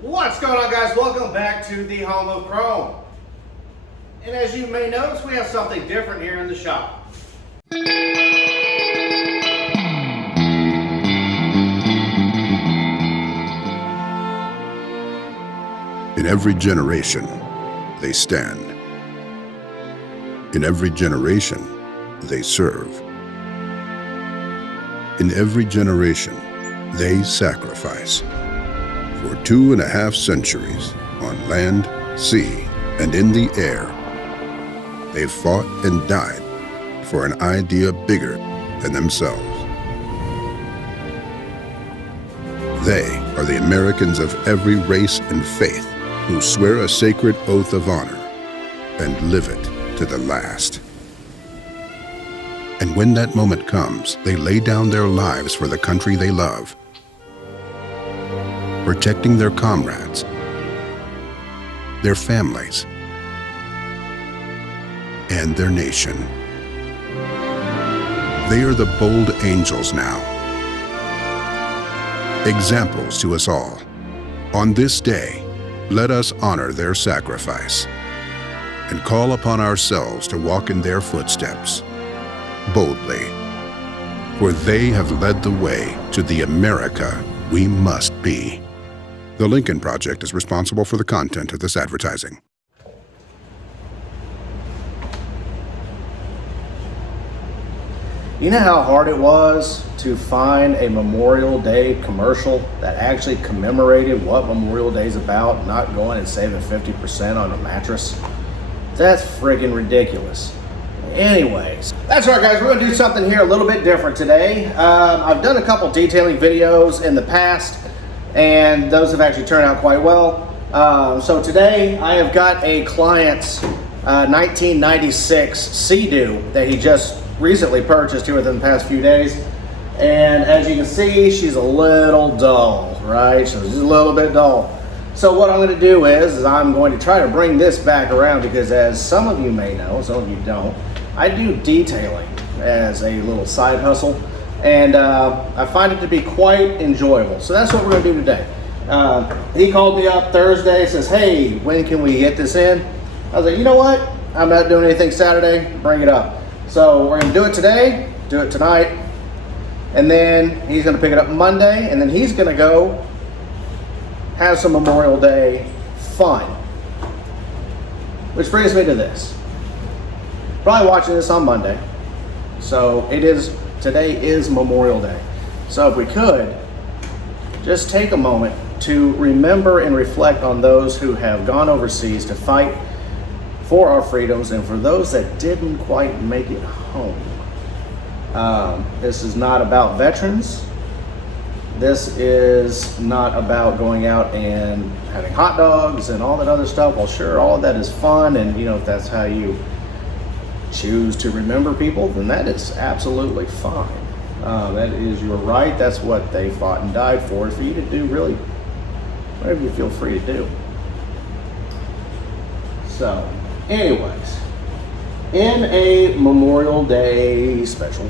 What's going on, guys? Welcome back to the home of Chrome. And as you may notice, we have something different here in the shop. In every generation, they stand. In every generation, they serve. In every generation, they sacrifice. For 2.5 centuries, on land, sea, and in the air, they've fought and died for an idea bigger than themselves. They are the Americans of every race and faith who swear a sacred oath of honor and live it to the last. And when that moment comes, they lay down their lives for the country they love, protecting their comrades, their families, and their nation. They are the bold angels now, examples to us all. On this day, let us honor their sacrifice and call upon ourselves to walk in their footsteps boldly, for they have led the way to the America we must be. The Lincoln Project is responsible for the content of this advertising. You know how hard it was to find a Memorial Day commercial that actually commemorated what Memorial Day is about, not going and saving 50% on a mattress? That's friggin' ridiculous. Anyways, that's right, guys. We're gonna do something here a little bit different today. I've done a couple detailing videos in the past, and those have actually turned out quite well. So today I have got a client's 1996 SeaDoo that he just recently purchased here within the past few days. And as you can see, she's a little dull, right? She's just a little bit dull. So what I'm going to do is I'm going to try to bring this back around, because as some of you may know, some of you don't, I do detailing as a little side hustle, and I find it to be quite enjoyable. So that's what we're going to do today. He called me up Thursday, says, hey, when can we get this in? I was like, you know what? I'm not doing anything Saturday, bring it up. So we're going to do it today, do it tonight, and then he's going to pick it up Monday, and then he's going to go have some Memorial Day fun. Which brings me to this. Probably watching this on Monday. So today is Memorial Day. So if we could, just take a moment to remember and reflect on those who have gone overseas to fight for our freedoms, and for those that didn't quite make it home. This is not about veterans. This is not about going out and having hot dogs and all that other stuff. Well, sure, all of that is fun, and if that's how you choose to remember people, then that is absolutely fine. That is your right. That's what they fought and died for you to do really whatever you feel free to do. So anyways, in a Memorial Day special,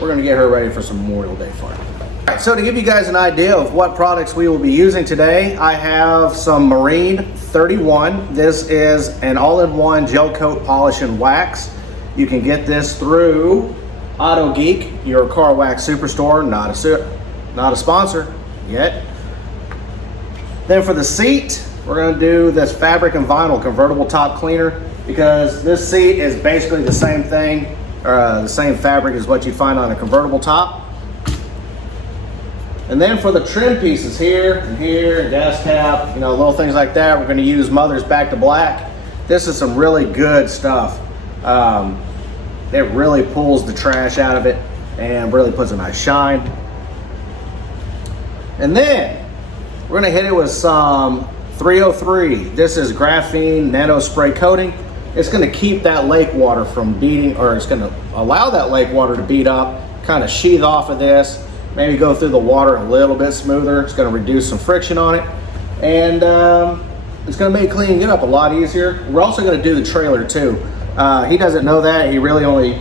we're going to get her ready for some Memorial Day fun. All right, so to give you guys an idea of what products we will be using today, I have some Marine 31. This is an all-in-one gel coat polish and wax. You can get this through Auto Geek, your car wax superstore. Not a sponsor yet. Then for the seat, we're going to do this fabric and vinyl convertible top cleaner, because this seat is basically the same thing, the same fabric as what you find on a convertible top. And then for the trim pieces here and here, gas cap, little things like that, we're going to use Mother's Back to Black. This is some really good stuff. It really pulls the trash out of it and really puts a nice shine. And then we're going to hit it with some 303. This is graphene nano spray coating. It's going to keep that lake water from beating, or it's going to allow that lake water to beat up, kind of sheath off of this, maybe go through the water a little bit smoother. It's going to reduce some friction on it, and it's going to make cleaning it up a lot easier. We're also going to do the trailer too. He doesn't know that. He really only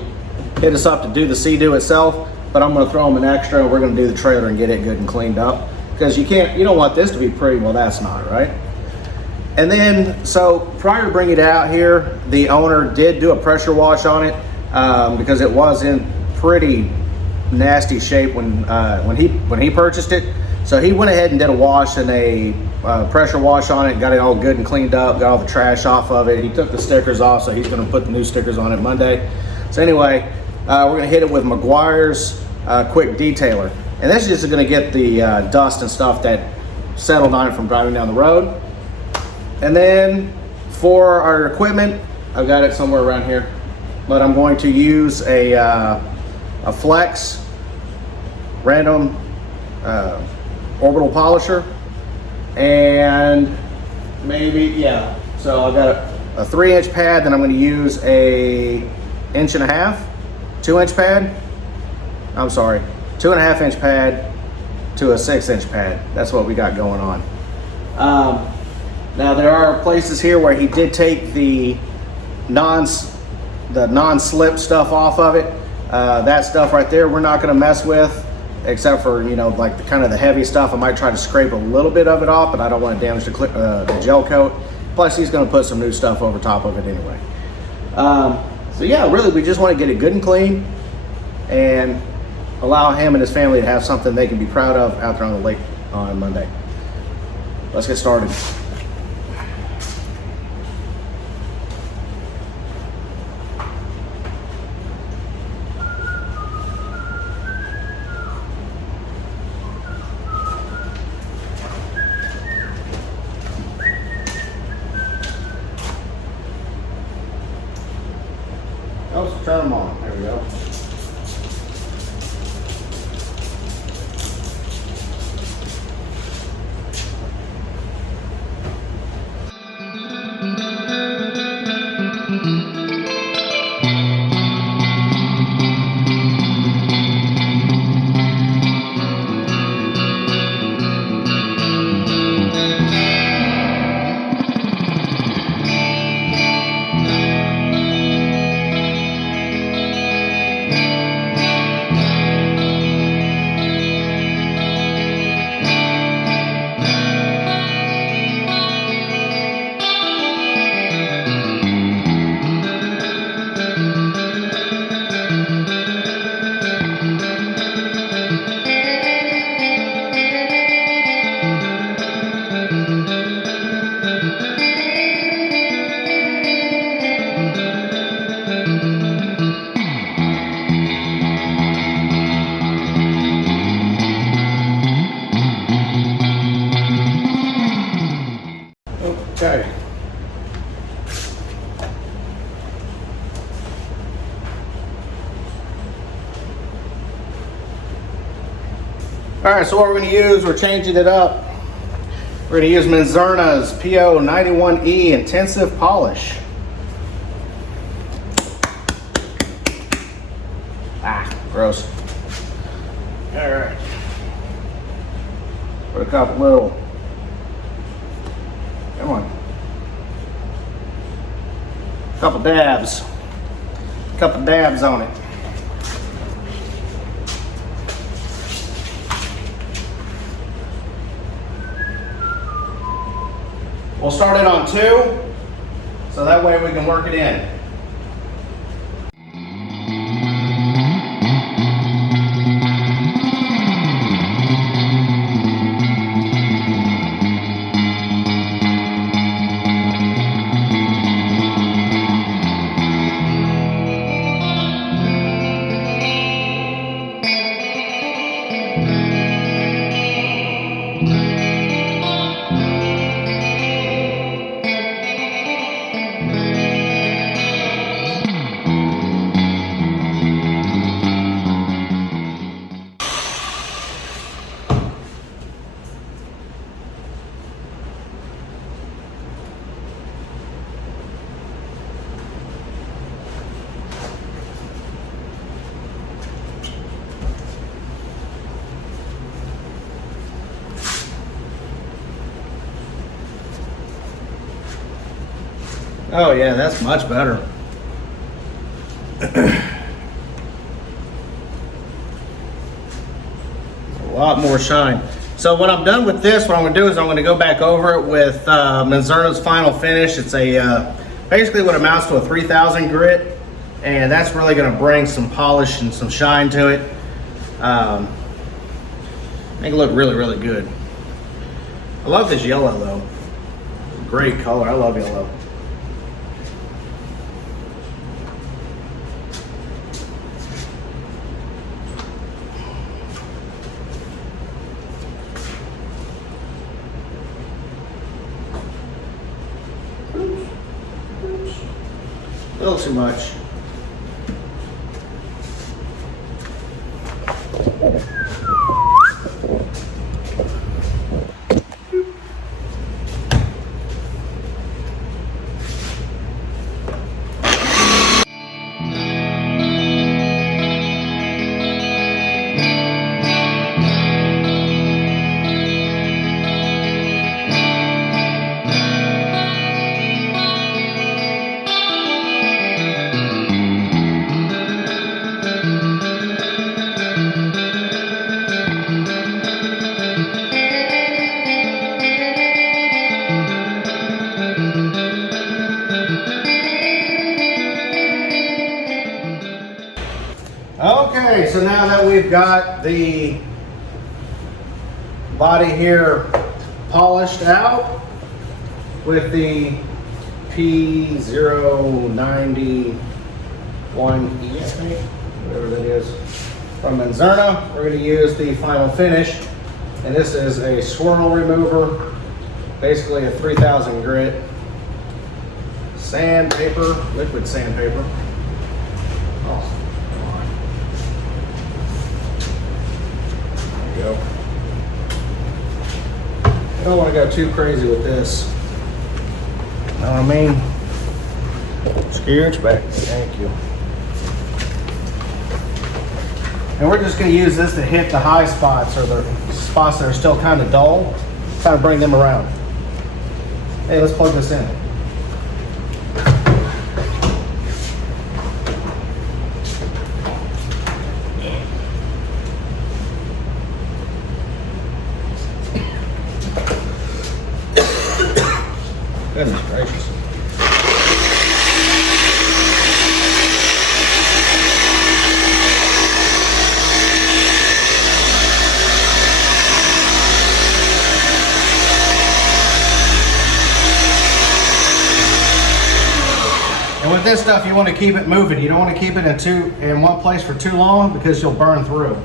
hit us up to do the SeaDoo itself, but I'm going to throw him an extra. We're going to do the trailer and get it good and cleaned up. because you don't want this to be pretty. Well, that's not right. And then, so prior to bringing it out here, the owner did do a pressure wash on it because it was in pretty nasty shape when he purchased it. So he went ahead and did a wash and a pressure wash on it, got it all good and cleaned up, got all the trash off of it. He took the stickers off, so he's going to put the new stickers on it Monday. So anyway, we're going to hit it with Meguiar's quick detailer, and this is just going to get the dust and stuff that settled on it from driving down the road. And then for our equipment, I've got it somewhere around here, but I'm going to use a Flex random orbital polisher, and maybe, yeah, so I've got a 3-inch pad, then I'm going to use a 1.5 inch, 2-inch pad. I'm sorry, 2.5-inch pad to a 6-inch pad. That's what we got going on. Now there are places here where he did take the non-slip stuff off of it. That stuff right there we're not going to mess with, except for, like the kind of the heavy stuff. I might try to scrape a little bit of it off, but I don't want to damage the gel coat. Plus he's going to put some new stuff over top of it anyway. So yeah, really we just want to get it good and clean and allow him and his family to have something they can be proud of out there on the lake on Monday. Let's get started. Oh, turn them on. There we go. Okay. All right, so what we're going to use, we're changing it up. We're going to use Menzerna's PO91E Intensive Polish. Gross. All right. Put a couple little, come on. Couple dabs on it. We'll start it on 2, so that way we can work it in. Oh yeah, that's much better. A lot more shine. So when I'm done with this, what I'm going to do is I'm going to go back over it with Manzurna's Final Finish. It's a basically what amounts to a 3000 grit, and that's really going to bring some polish and some shine to it. Make it look really, really good. I love this yellow though. Great color. I love yellow. A little too much. Okay, so now that we've got the body here polished out with the P091E, I think, whatever that is, from Manzurna, we're going to use the Final Finish, and this is a swirl remover, basically a 3000 grit sandpaper, liquid sandpaper. Awesome. Go. I don't want to go too crazy with this. Know what I mean? Scooch back. Thank you. And we're just going to use this to hit the high spots, or the spots that are still kind of dull. Kind of bring them around. Hey, let's plug this in. Goodness gracious. And with this stuff, you want to keep it moving. You don't want to keep it in one place for too long, because you'll burn through.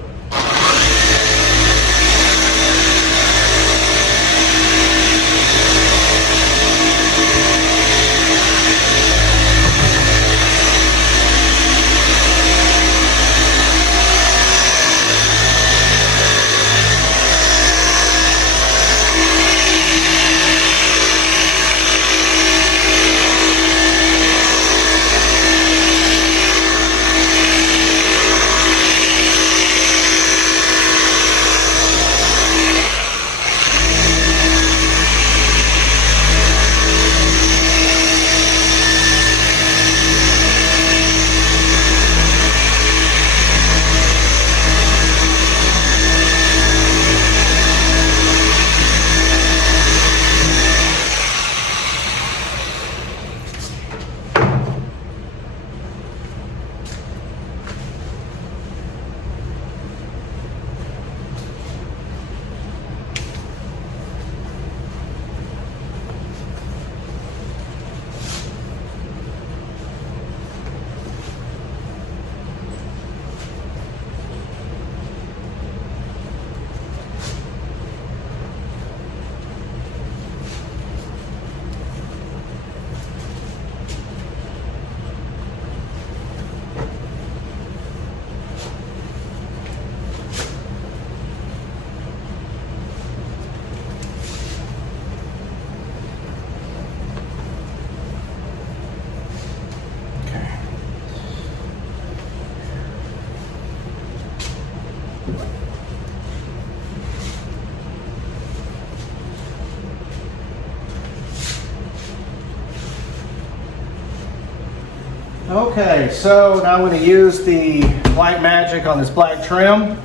Okay, so now I'm going to use the Black Magic on this black trim.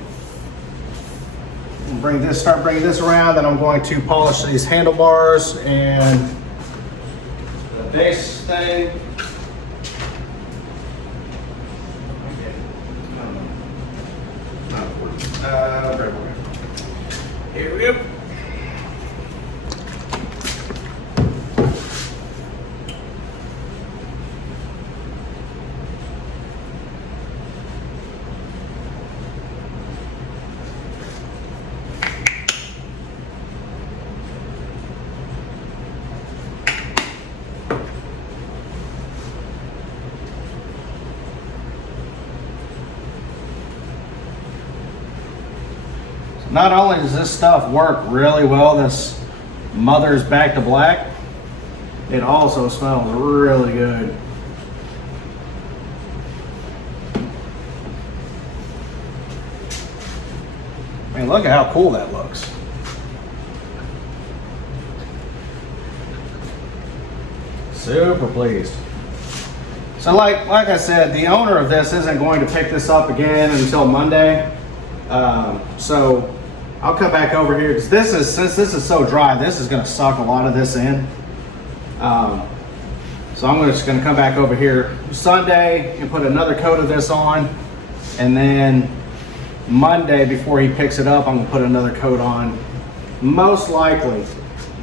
start bringing this around. Then I'm going to polish these handlebars and the base thing. Here we go. Not only does this stuff work really well, this Mother's Back to Black, it also smells really good. I mean, look at how cool that looks. Super pleased. So like I said, the owner of this isn't going to pick this up again until Monday. So I'll come back over here because since this is so dry, this is going to suck a lot of this in. So I'm just going to come back over here Sunday and put another coat of this on, and then Monday before he picks it up, I'm going to put another coat on, most likely.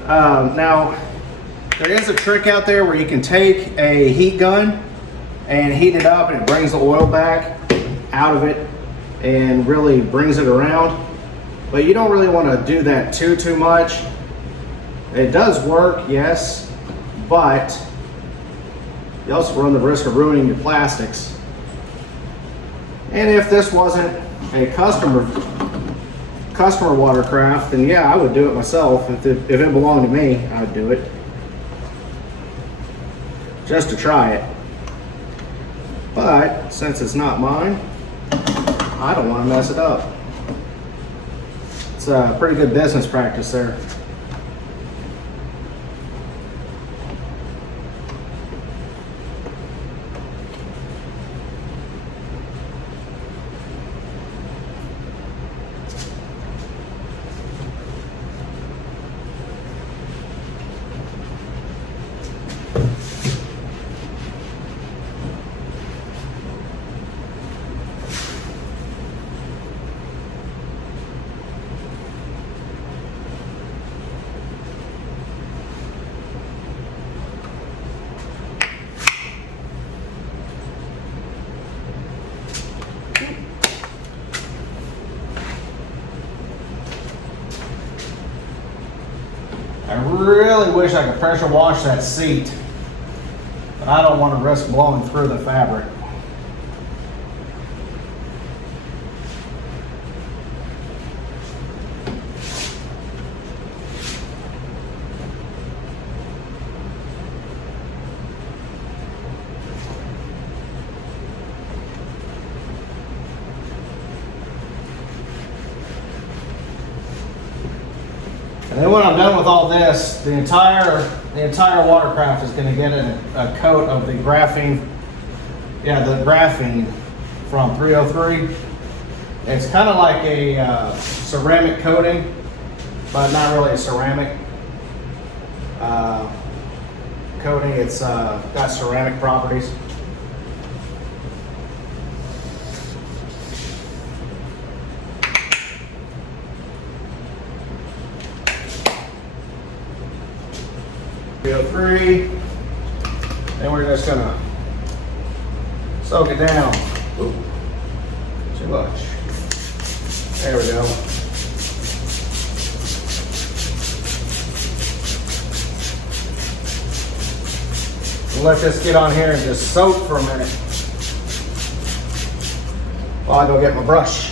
Now there is a trick out there where you can take a heat gun and heat it up, and it brings the oil back out of it and really brings it around. But you don't really want to do that too much. It does work, yes, but you also run the risk of ruining your plastics. And if this wasn't a customer watercraft, then yeah, I would do it myself. If it belonged to me, I would do it just to try it. But since it's not mine, I don't want to mess it up. It's a pretty good business practice there. I really wish I could pressure wash that seat, but I don't want to risk blowing through the fabric. And then when I'm done with all this, the entire watercraft is going to get a coat of the graphene. Yeah, the graphene from 303. It's kind of like a ceramic coating, but not really a ceramic coating. It's got ceramic properties. Three, and we're just gonna soak it down. Ooh, too much. There we go. We'll let this get on here and just soak for a minute while I go get my brush.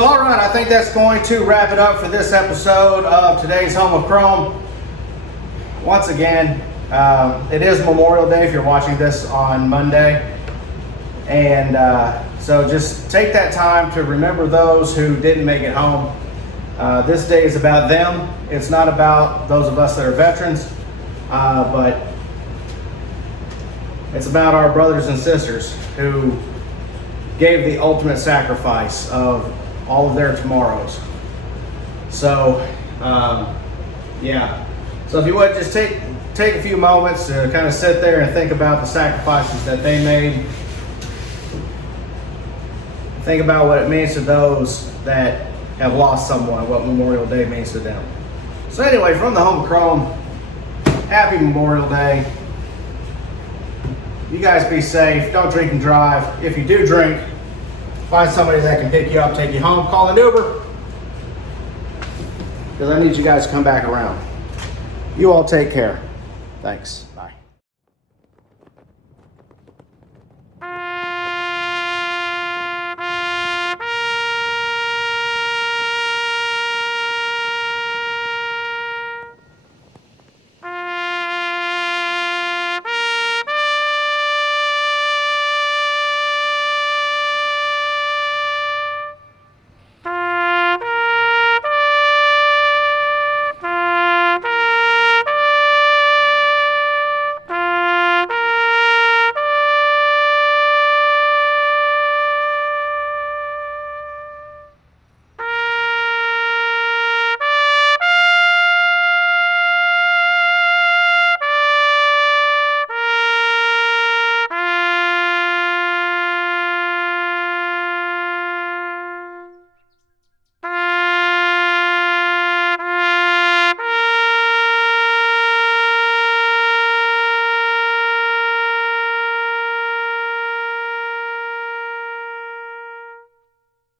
So all right, I think that's going to wrap it up for this episode of today's Home of Chrome. Once again, it is Memorial Day if you're watching this on Monday. And so just take that time to remember those who didn't make it home. This day is about them. It's not about those of us that are veterans, but it's about our brothers and sisters who gave the ultimate sacrifice of all of their tomorrows. So, yeah. So if you would just take a few moments to kind of sit there and think about the sacrifices that they made. Think about what it means to those that have lost someone, what Memorial Day means to them. So anyway, from the Home of Chrome, happy Memorial Day. You guys be safe. Don't drink and drive. If you do drink, find somebody that can pick you up, take you home, call an Uber, because I need you guys to come back around. You all take care. Thanks.